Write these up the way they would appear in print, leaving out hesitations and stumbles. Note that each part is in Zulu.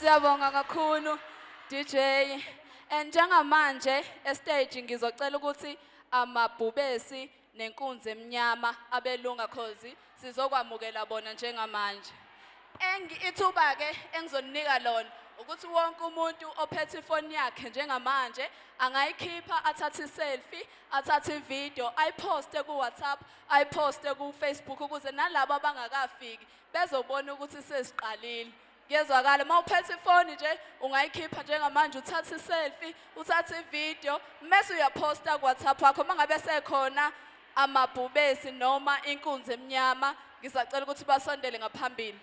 Siyabonga kakhulu DJ and njengamanje estage ngizocela ukuthi amabhubesi nenkunzi emnyama abelunga cause sizokwamukela bona njengamanje. Ithuba ke engizonika lona ukuthi wonke umuntu ophethe ifoni yakhe njengamanje angayikhipha athathe iselfie, athathe ivideo, ayiposte ku WhatsApp, ayiposte ku Facebook ukuze nalabo abangakafiki bezobona ukuthi sesiqalile. Ngiyezwakala mawuphethe ifoni nje ungayikhipha njengamanje uthathe iselfie, uthathe ivideo, mase uyaposta ku WhatsApp wakho mangabe sekhona amabhubesi noma inkunzi emnyama ngisacela ukuthi basondele ngaphambili.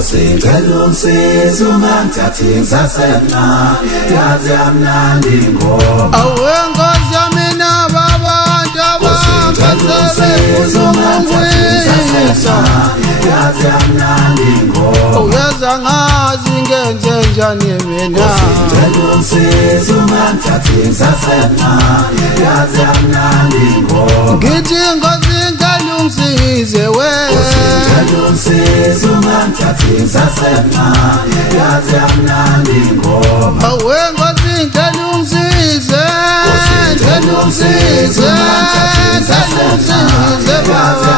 Singelo msizo mangithathi sasemncane yazi amnandi ingoma awengozi mina babantu abangazefuna ukwisa yazi amnandi ingoma uyaza ngazi ngenze njani mina Singelo msizo mangithathi sasemncane yazi amnandi ingoma ngithi ngozi ngalungisize we Singelo msizo mangithathi sasemncane yazi amnandi ingoma awengozi ngalungisize ngalungisize yazi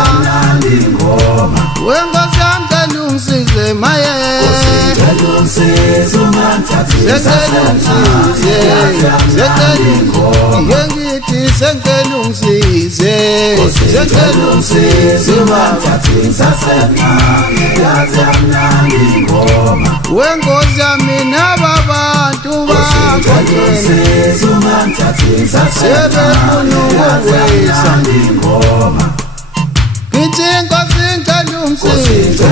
amnandi ingoma wengozi ngalungisize maye Singelo mangithathi sasemncane yazi amnandi ingoma ngithi sengelungisize sengelungisize mangithathi sasemncane yazi amnandi ingoma wengozi yami nababantu Singelo mangithathi sasemncane yazi amnandi ingoma ngithi inkosi ngalungisize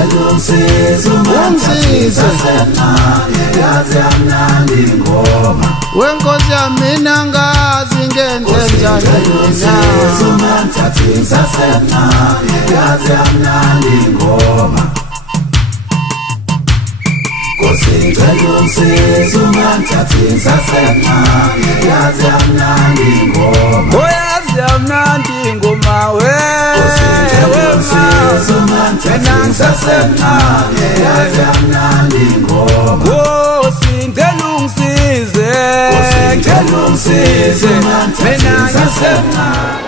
Singelo mangithathi sasemncane yazi amnandi ingoma wenkosi yami nangazi ngenze njani Singelo mangithathi sasemncane yazi amnandi ingoma Singelo mangithathi sasemncane yazi amnandi ingoma oyazi amnandi ingoma we Singelo mangithathi sasemncane yazi amnandi ingoma ngelungisize ngelungisize mina ngisemncane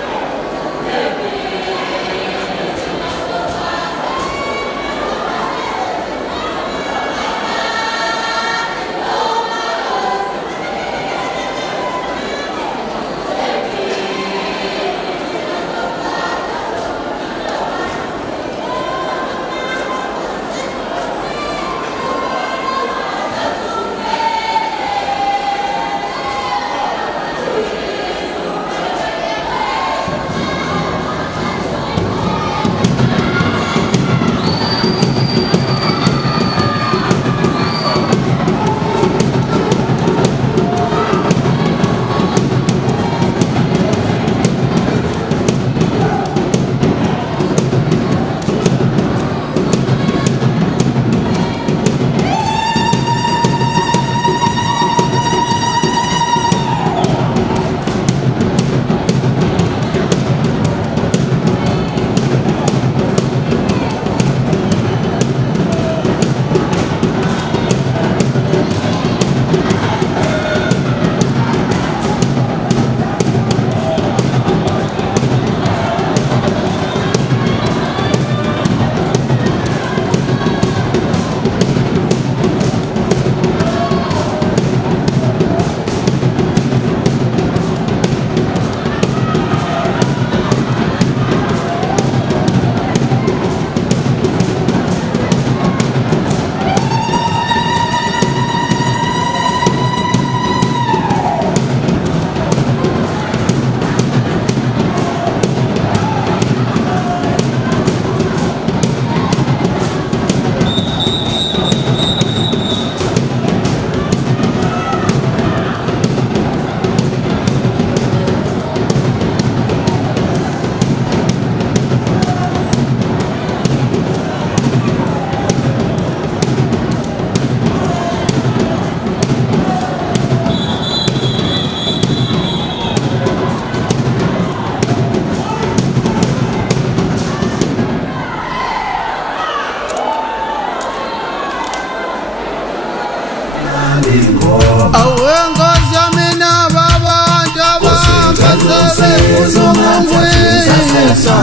ingoma awenkosi yami nababantu abakasebe kulungwisa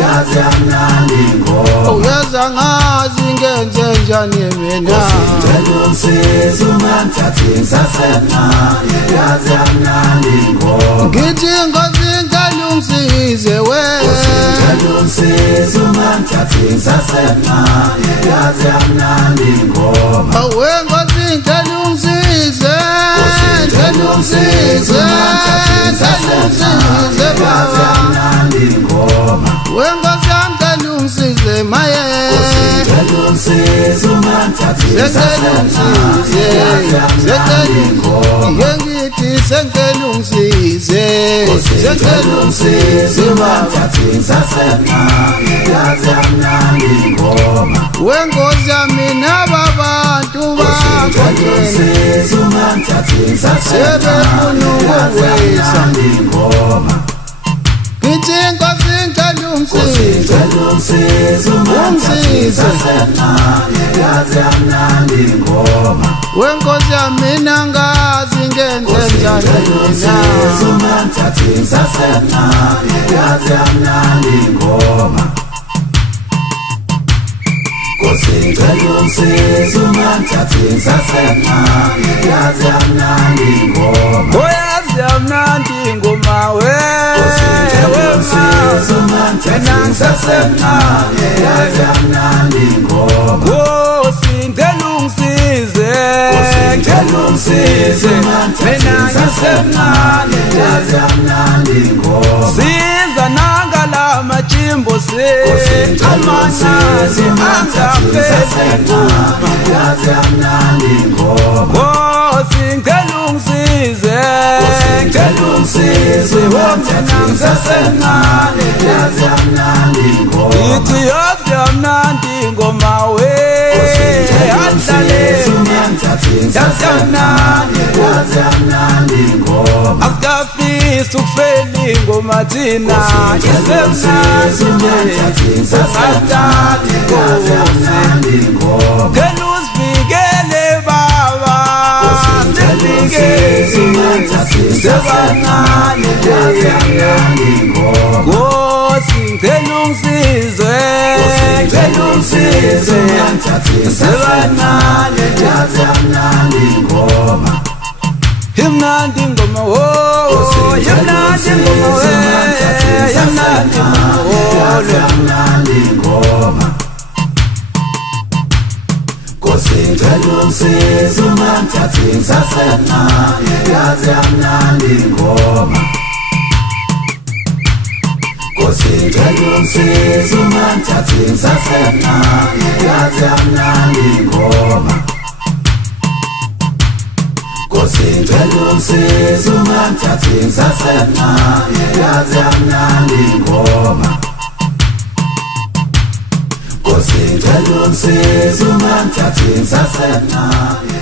yaze yamnandi ingoma uyaza ngazi ngenze njani mina Ngelungisiza ungangithathi ngisasemncane yaze yamnandi ingoma ngithi ngozi ngelungisize we Ngelungisiza ungangithathi ngisasemncane yaze yamnandi ingoma awenkosi ngelungisize ngelungisize baba wenkosi yami ngelungisize maye Ngelungisiza ungangithathi ngisasemncane yaze yengithi sengelungisize Ngelungisiza ungangithathi ngisasemncane yaze yamnandi ingoma wenkosi yami nababantu Ngelungisiza ungangithathi ngisasemncane yaze yamnandi ingoma ngithi nkosi ngelungisize Ngelungisiza ungangithathi ngisasemncane yaze yamnandi ingoma wenkosi yami nangazi ngenze njani Ngelungisiza mina ungangithathi ngisasemncane yaze yamnandi ingoma Ngelungisiza ungangithathi ngisasemncane yaze yamnandi ingoma oyazi yamnandi ingoma we Ngelungisiza ungangithathi ngisasemncane yaze yamnandi ingoma Nkosi ngelungisize Ngelungisiza ungangithathi ngisasemncane yaze yamnandi ingoma siza nangala majimbo se amanani angafeli yaze yamnandi ingoma Nkosi ngelungisize Ngelungisiza ungangithathi ngisasemncane yaze yamnandi ingoma ithi yazi yamnandi ingoma we Ngelungisiza ungangithathi ngisasemncane yaze yamnandi ingoma akafisa ukufela ingoma thina Ngelungisiza ungangithathi ngisasemncane yaze yamnandi ingoma ngelusivikele baba Ngelungisiza ungangithathi ngisasemncane yaze yamnandi ingoma Nkosi ngelungisize Ngelungisiza ungangithathi ngisasemncane yaze yamnandi ingoma imnandi ingoma wo imnandi ingoma we imnandi ingoma Ngelungisiza ungangithathi ngisasemncane yaze yamnandi ingoma Ngelungisiza ungangithathi ngisasemncane yaze yamnandi ingoma Ngelungisiza ungangithathi ngisasemncane yaze yamnandi ingoma Ngelungisiza ungangithathi ngisasemncane